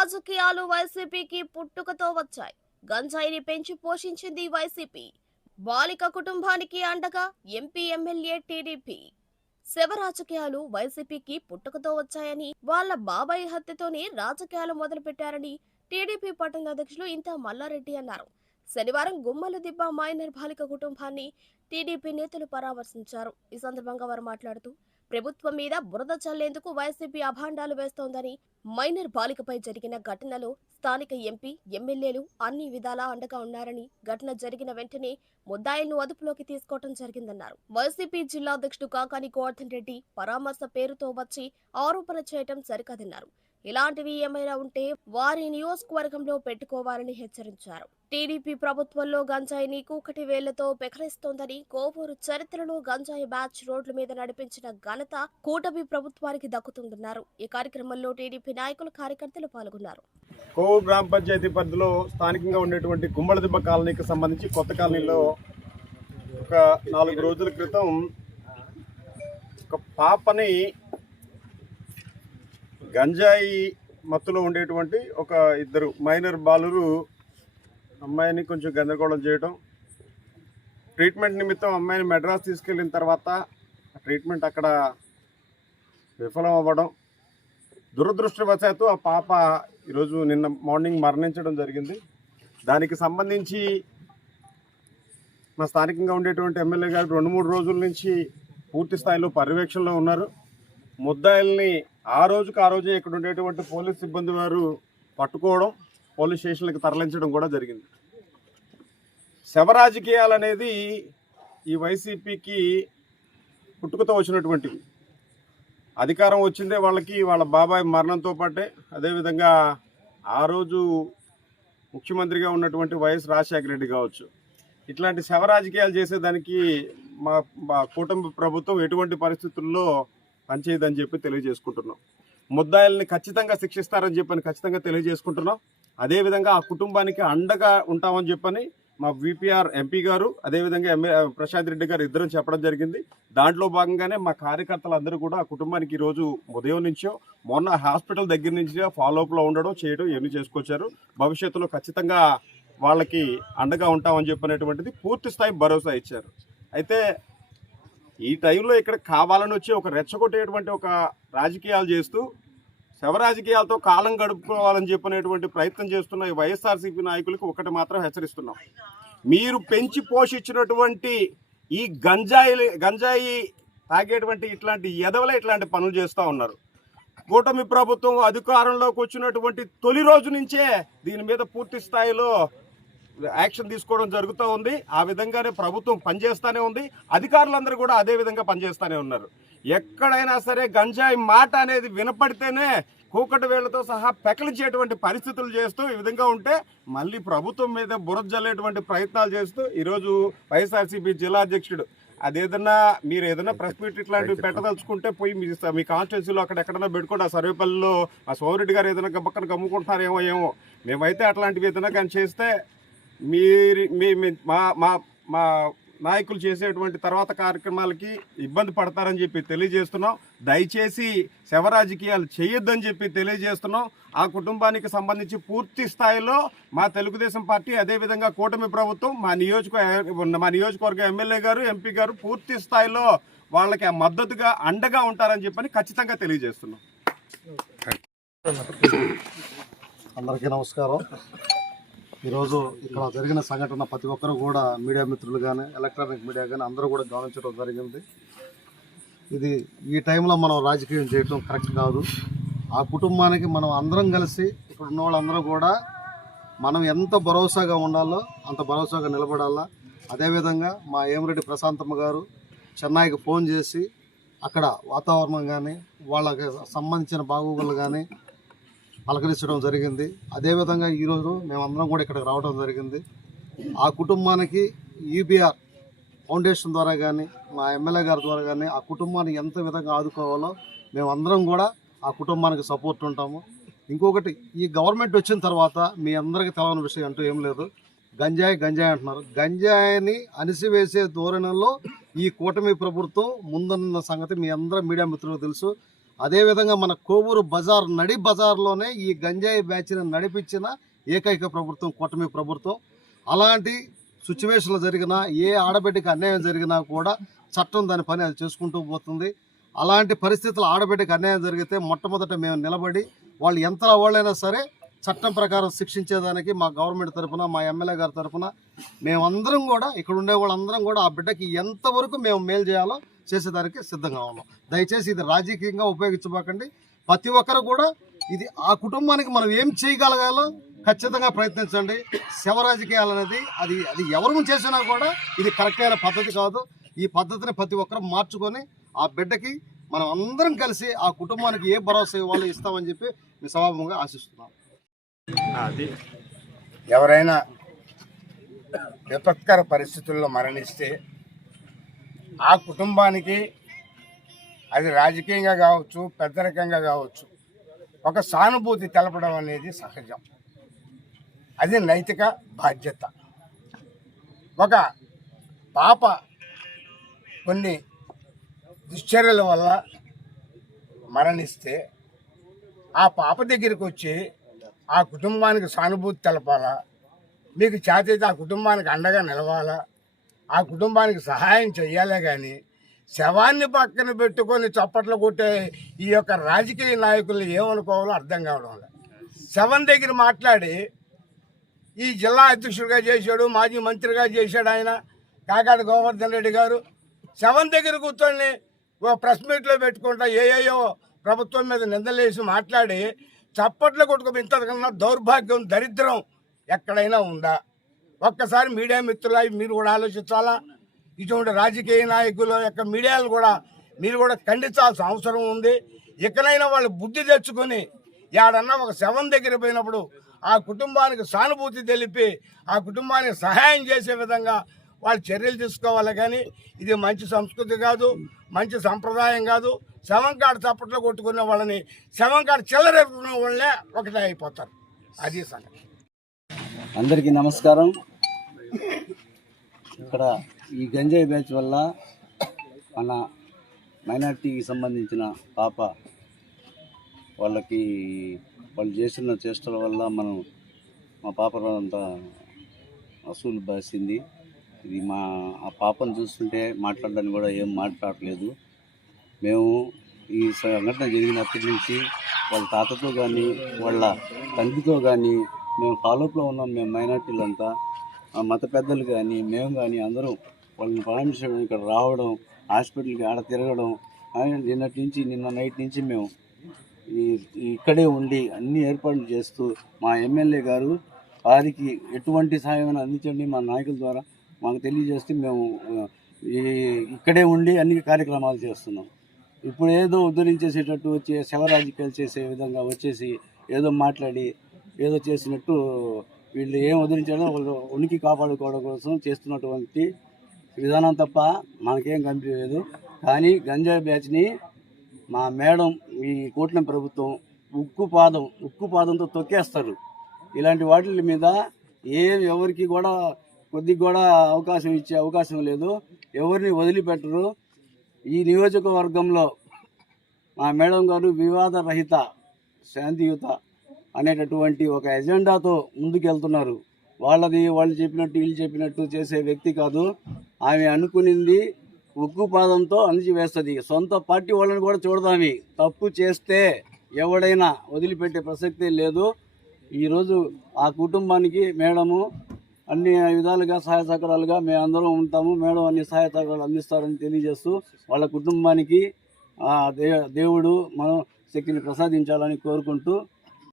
రాజకీయాలు వైసీపీకి పుట్టుకతో వచ్చాయి. గంజాయిని పెంచి పోషించింది వైసీపీ. బాలిక కుటుంబానికి అండగా ఎంపీ ఎమ్మెల్యే టీడీపీ. శవ రాజకీయాలు వైసీపీకి పుట్టుకతో వచ్చాయని వాళ్ళ బాబాయ్ హత్యతోనే రాజకీయాలు మొదలుపెట్టారని టీడీపీ పట్టణ అధ్యక్షులు ఇంత మల్లారెడ్డి అన్నారు. శనివారం గుమ్మల దిబ్బ మైనర్ బాలిక కుటుంబాన్ని టీడీపీ నేతలు పరామర్శించారు. ఈ సందర్భంగా వారు మాట్లాడుతూ ప్రభుత్వం మీద బురద చల్లేందుకు వైసీపీ అభాండాలు వేస్తోందని మైనర్ బాలికపై జరిగిన ఘటనలో స్థానిక ఎంపీ ఎమ్మెల్యేలు అన్ని విధాలా అండగా ఉన్నారని ఘటన జరిగిన వెంటనే ముద్దాయిలను అదుపులోకి తీసుకోవడం జరిగిందన్నారు. వైసీపీ జిల్లా అధ్యక్షుడు కాకాని గోవర్ధన్ రెడ్డి పరామర్శ పేరుతో వచ్చి ఆరోపణ చేయటం సరికాదన్నారు. ఇలాంటివి ఏమైనా ఉంటే వారి నియోజకవర్గంలో పెట్టుకోవాలని హెచ్చరించారు. టీడీపీ ప్రభుత్వంలో గంజాయిని కూకటి వేళ్ళతో పెకరిస్తోందని కోవూరు చరిత్రలో గంజాయి బ్యాచ్ రోడ్ల మీద నడిపించిన ఘనత కూటమి ప్రభుత్వానికి దక్కుతుందన్నారు. ఈ కార్యక్రమంలో టీడీపీ నాయకులు కార్యకర్తలు పాల్గొన్నారు. కోవూరు గ్రామ పంచాయతీ పరిధిలో స్థానికంగా ఉండేటువంటి గుమ్మడిదిబ్బ కాలనీకి సంబంధించి కొత్త కాలనీలో ఒక నాలుగు రోజుల క్రితం ఒక పాపని గంజాయి మత్తులో ఉండేటువంటి ఒక ఇద్దరు మైనర్ బాలురు అమ్మాయిని కొంచెం గందరగోళం చేయడం ట్రీట్మెంట్ నిమిత్తం అమ్మాయిని మెడ్రాస్ తీసుకెళ్ళిన తర్వాత ఆ ట్రీట్మెంట్ అక్కడ విఫలం అవ్వడం. దురదృష్టవశాత్తు ఆ పాప ఈరోజు నిన్న మార్నింగ్ మరణించడం జరిగింది. దానికి సంబంధించి మా స్థానికంగా ఉండేటువంటి ఎమ్మెల్యే గారు రెండు మూడు రోజుల నుంచి పూర్తి స్థాయిలో పర్యవేక్షణలో ఉన్నారు. ముద్దాయిల్ని ఆ రోజుకు ఆ రోజే ఇక్కడ ఉండేటువంటి పోలీస్ సిబ్బంది వారు పట్టుకోవడం పోలీస్ స్టేషన్లకు తరలించడం కూడా జరిగింది. శవరాజకీయాలు అనేది ఈ వైసీపీకి పుట్టుకతో వచ్చినటువంటివి. అధికారం వచ్చిందే వాళ్ళకి వాళ్ళ బాబాయ్ మరణంతో పాటే. అదేవిధంగా ఆ రోజు ముఖ్యమంత్రిగా ఉన్నటువంటి వైఎస్ రాజశేఖర రెడ్డి కావచ్చు. ఇట్లాంటి శవ రాజకీయాలు చేసేదానికి మా మా కూటమి ప్రభుత్వం ఎటువంటి పరిస్థితుల్లో పనిచేయదని చెప్పి తెలియజేసుకుంటున్నాం. ముద్దాయిల్ని ఖచ్చితంగా శిక్షిస్తారని చెప్పని ఖచ్చితంగా తెలియజేసుకుంటున్నాం. అదేవిధంగా ఆ కుటుంబానికి అండగా ఉంటామని చెప్పని మా విపిఆర్ ఎంపీ గారు అదేవిధంగా ఎంఏ ప్రశాంత్ రెడ్డి గారు ఇద్దరం చెప్పడం జరిగింది. దాంట్లో భాగంగానే మా కార్యకర్తలందరూ కూడా ఆ కుటుంబానికి ఈరోజు ఉదయం నుంచో మొన్న హాస్పిటల్ దగ్గర నుంచి ఫాలోఅప్లో ఉండడం చేయడం ఇవన్నీ చేసుకొచ్చారు. భవిష్యత్తులో ఖచ్చితంగా వాళ్ళకి అండగా ఉంటామని చెప్పినటువంటిది పూర్తి స్థాయి భరోసా ఇచ్చారు. అయితే ఈ టైంలో ఇక్కడ కావాలని వచ్చి ఒక రెచ్చగొట్టేటువంటి ఒక రాజకీయాలు చేస్తూ శవ రాజకీయాలతో కాలం గడుపుకోవాలని చెప్పినటువంటి ప్రయత్నం చేస్తున్న ఈ వైఎస్ఆర్సీపీ నాయకులకు ఒకటి మాత్రం హెచ్చరిస్తున్నాం. మీరు పెంచి పోషించినటువంటి ఈ గంజాయి గంజాయి తాగేటువంటి ఇట్లాంటి ఎదవలే ఇట్లాంటి పనులు చేస్తూ ఉన్నారు. కూటమి ప్రభుత్వం అధికారంలోకి వచ్చినటువంటి తొలి రోజు నుంచే దీని మీద పూర్తి స్థాయిలో యాక్షన్ తీసుకోవడం జరుగుతూ ఉంది. ఆ విధంగానే ప్రభుత్వం పనిచేస్తూనే ఉంది. అధికారులందరూ కూడా అదే విధంగా పనిచేస్తూనే ఉన్నారు. ఎక్కడైనా సరే గంజాయి మాట అనేది వినపడితేనే కూకటి వేళ్ళతో సహా పెకలించేటువంటి పరిస్థితులు చేస్తూ ఈ విధంగా ఉంటే మళ్ళీ ప్రభుత్వం మీద బురద జల్లేటువంటి ప్రయత్నాలు చేస్తూ ఈరోజు వైఎస్ఆర్సీపీ జిల్లా అధ్యక్షుడు అదేదన్నా మీరు ఏదైనా ప్రెస్ మీట్ ఇట్లాంటివి పెట్టదలుచుకుంటే పోయి మీ మీ కాన్స్టిట్యూన్సీలో అక్కడ ఎక్కడైనా పెట్టుకోండి. ఆ సర్వేపల్లిలో ఆ సోమిరెడ్డి గారు ఏదైనా గబ్బక్కన గమ్ముకుంటున్నారేమో ఏమో. మేమైతే అట్లాంటివి ఏదైనా కానీ చేస్తే మీరు మీ మీ- మా మా మా నాయకులు చేసేటువంటి తర్వాత కార్యక్రమాలకి ఇబ్బంది పడతారని చెప్పి తెలియజేస్తున్నాం. దయచేసి శవ రాజకీయాలు చేయొద్దని చెప్పి తెలియజేస్తున్నాం. ఆ కుటుంబానికి సంబంధించి పూర్తి స్థాయిలో మా తెలుగుదేశం పార్టీ అదేవిధంగా కూటమి ప్రభుత్వం మా నియోజక మా నియోజకవర్గ ఎమ్మెల్యే గారు ఎంపీ గారు పూర్తి స్థాయిలో వాళ్ళకి ఆ మద్దతుగా అండగా ఉంటారని చెప్పని ఖచ్చితంగా తెలియజేస్తున్నాం. అందరికీ నమస్కారం. ఈరోజు ఇక్కడ జరిగిన సంఘటన ప్రతి ఒక్కరు కూడా మీడియా మిత్రులు కానీ ఎలక్ట్రానిక్ మీడియా కానీ అందరూ కూడా గమనించడం జరిగింది. ఇది ఈ టైంలో మనం రాజకీయం చేయటం కరెక్ట్ కాదు. ఆ కుటుంబానికి మనం అందరం కలిసి ఇక్కడ ఉన్న వాళ్ళందరూ కూడా మనం ఎంత భరోసాగా ఉండాలో అంత భరోసాగా నిలబడాలా. అదేవిధంగా మా ఏమిరెడ్డి ప్రశాంతమ్మ గారు చెన్నైకి ఫోన్ చేసి అక్కడ వాతావరణం కానీ వాళ్ళకి సంబంధించిన బాగోగులు కానీ పలకరించడం జరిగింది. అదేవిధంగా ఈరోజు మేమందరం కూడా ఇక్కడికి రావడం జరిగింది. ఆ కుటుంబానికి యూబీఆర్ ఫౌండేషన్ ద్వారా కానీ మా ఎమ్మెల్యే గారి ద్వారా కానీ ఆ కుటుంబాన్ని ఎంత విధంగా ఆదుకోవాలో మేమందరం కూడా ఆ కుటుంబానికి సపోర్ట్ ఉంటాము. ఇంకొకటి ఈ గవర్నమెంట్ వచ్చిన తర్వాత మీ అందరికీ తెలవని విషయం అంటూ ఏం లేదు. గంజాయి గంజాయి అంటున్నారు. గంజాయిని అణిసివేసే ధోరణిలో ఈ కూటమి ప్రభుత్వం ముందున్న సంగతి మీ అందరూ మీడియా మిత్రులకు తెలుసు. అదేవిధంగా మన కోవూరు బజార్ నడి బజార్లోనే ఈ గంజాయి బ్యాచ్ని నడిపించిన ఏకైక ప్రభుత్వం కూటమి ప్రభుత్వం. అలాంటి సిచ్యువేషన్లు జరిగినా ఏ ఆడబిడ్డకి అన్యాయం జరిగినా కూడా చట్టం దాని పని అది చేసుకుంటూ పోతుంది. అలాంటి పరిస్థితులు ఆడబిడ్డకి అన్యాయం జరిగితే మొట్టమొదట మేము నిలబడి వాళ్ళు ఎంత వాళ్ళైనా సరే చట్టం ప్రకారం శిక్షించేదానికి మా గవర్నమెంట్ తరఫున మా ఎమ్మెల్యే గారి తరఫున మేమందరం కూడా ఇక్కడ ఉండే వాళ్ళందరం కూడా ఆ బిడ్డకి ఎంతవరకు మేము మేలు చేయాలో చేసేదానికి సిద్ధంగా ఉన్నాం. దయచేసి ఇది రాజకీయంగా ఉపయోగించబోకండి. ప్రతి ఒక్కరు కూడా ఇది ఆ కుటుంబానికి మనం ఏం చేయగలగాలో ఖచ్చితంగా ప్రయత్నించండి. శవ రాజకీయాలు అనేది అది అది ఎవరు చేసినా కూడా ఇది కరెక్ట్ అయిన పద్ధతి కాదు. ఈ పద్ధతిని ప్రతి ఒక్కరు మార్చుకొని ఆ బిడ్డకి మనం అందరం కలిసి ఆ కుటుంబానికి ఏ భరోసా ఇవ్వాలో ఇస్తామని చెప్పి మీ సభాముఖంగా ఆశిస్తున్నాం. ఎవరైనా విపత్కర పరిస్థితుల్లో మరణిస్తే ఆ కుటుంబానికి అది రాజకీయంగా కావచ్చు పెద్దరికంగా కావచ్చు ఒక సానుభూతి తెలపడం అనేది సహజం. అది నైతిక బాధ్యత. ఒక పాప కొన్ని దుశ్చర్యల వల్ల మరణిస్తే ఆ పాప దగ్గరికి వచ్చి ఆ కుటుంబానికి సానుభూతి తెలపాలా? మీకు చేతైతే ఆ కుటుంబానికి అండగా నిలవాలా? ఆ కుటుంబానికి సహాయం చెయ్యాలే కానీ శవాన్ని పక్కన పెట్టుకొని చప్పట్లు కొట్టే ఈ యొక్క రాజకీయ నాయకులు ఏమనుకోవాలో అర్థం కావడం లేదు. శవం దగ్గర మాట్లాడి ఈ జిల్లా అధ్యక్షుడిగా చేశాడు మాజీ మంత్రిగా చేశాడు ఆయన కాకాడ గోవర్ధన్ రెడ్డి గారు. శవం దగ్గర కూర్చొని ఓ ప్రెస్ మీట్లో పెట్టుకుంటా ఏఏయో ప్రభుత్వం మీద నిందలేసి మాట్లాడి చప్పట్లు కొట్టుకు ఇంతకన్నా దౌర్భాగ్యం దరిద్రం ఎక్కడైనా ఉందా? ఒక్కసారి మీడియా మిత్రులై మీరు కూడా ఆలోచించాలా? ఇటువంటి రాజకీయ నాయకుల యొక్క మీడియాలు కూడా మీరు కూడా ఖండించాల్సిన అవసరం ఉంది. ఇకనైనా వాళ్ళు బుద్ధి తెచ్చుకొని ఏడన్నా ఒక శవం దగ్గర పోయినప్పుడు ఆ కుటుంబానికి సానుభూతి తెలిపి ఆ కుటుంబానికి సహాయం చేసే విధంగా వాళ్ళు చర్యలు తీసుకోవాలి కానీ ఇది మంచి సంస్కృతి కాదు మంచి సంప్రదాయం కాదు. శవం కాడ చప్పట్లు కొట్టుకునే వాళ్ళని శవం కాడ చిల్లరేపుకునే వాళ్ళే ఒకటే అయిపోతారు. అది సంగతి. అందరికీ నమస్కారం. ఇక్కడ ఈ గంజాయి బ్యాచ్ వల్ల మన మైనార్టీకి సంబంధించిన పాప వాళ్ళకి వాళ్ళు చేసిన చేష్టల వల్ల మనం మా పాప అంత అసూలు బాసింది. ఇది మా ఆ పాపను చూస్తుంటే మాట్లాడడానికి కూడా ఏం మాట్లాడలేదు. మేము ఈ సంఘటన జరిగినప్పటి నుంచి వాళ్ళ తాతతో కానీ వాళ్ళ తండ్రితో కానీ మేము ఫాలోప్లో ఉన్నాం. మేము మైనార్టీలంతా. మత పెద్దలు కానీ మేము కానీ అందరం వాళ్ళని పరామర్శించడం ఇక్కడ రావడం హాస్పిటల్కి ఆడ తిరగడం నిన్నటి నుంచి నిన్న నైట్ నుంచి మేము ఈ ఇక్కడే ఉండి అన్ని ఏర్పాట్లు చేస్తూ మా ఎమ్మెల్యే గారు వారికి ఎటువంటి సహాయం అందించండి మా నాయకుల ద్వారా మాకు తెలియజేస్తే మేము ఈ ఇక్కడే ఉండి అన్ని కార్యక్రమాలు చేస్తున్నాం. ఇప్పుడు ఏదో ఉద్ధరించేసేటట్టు వచ్చే శవరాజకీయాలు చేసే విధంగా వచ్చేసి ఏదో మాట్లాడి ఏదో చేసినట్టు వీళ్ళు ఏం ఉద్ధరించాడో వాళ్ళు ఉనికి కాపాడుకోవడం కోసం చేస్తున్నటువంటి విధానం తప్ప మనకేం కనిపించలేదు కానీ గంజాయి బ్యాచ్ని మా మేడం ఈ కూటమి ప్రభుత్వం ఉక్కు పాదం ఉక్కు పాదంతో తొక్కేస్తారు. ఇలాంటి వాటి మీద ఏం ఎవరికి కూడా కొద్దిగా కూడా అవకాశం ఇచ్చే అవకాశం లేదు. ఎవరిని వదిలిపెట్టరు. ఈ నియోజకవర్గంలో మా మేడం గారు వివాద రహిత శాంతియుత అనేటటువంటి ఒక ఎజెండాతో ముందుకెళ్తున్నారు. వాళ్ళది వాళ్ళు చెప్పినట్టు వీళ్ళు చెప్పినట్టు చేసే వ్యక్తి కాదు. ఆమె అనుకునింది ఉక్కు పాదంతో అణిచివేస్తుంది. సొంత పార్టీ వాళ్ళని కూడా చూడదామి తప్పు చేస్తే ఎవడైనా వదిలిపెట్టే ప్రసక్తే లేదు. ఈరోజు ఆ కుటుంబానికి మేడము అన్ని విధాలుగా సహాయ సహకారాలుగా మేమందరం ఉంటాము. మేడం అన్ని సహాయ సహకారాలు అందిస్తారని తెలియజేస్తూ వాళ్ళ కుటుంబానికి దేవుడు మనం శక్తిని ప్రసాదించాలని కోరుకుంటూ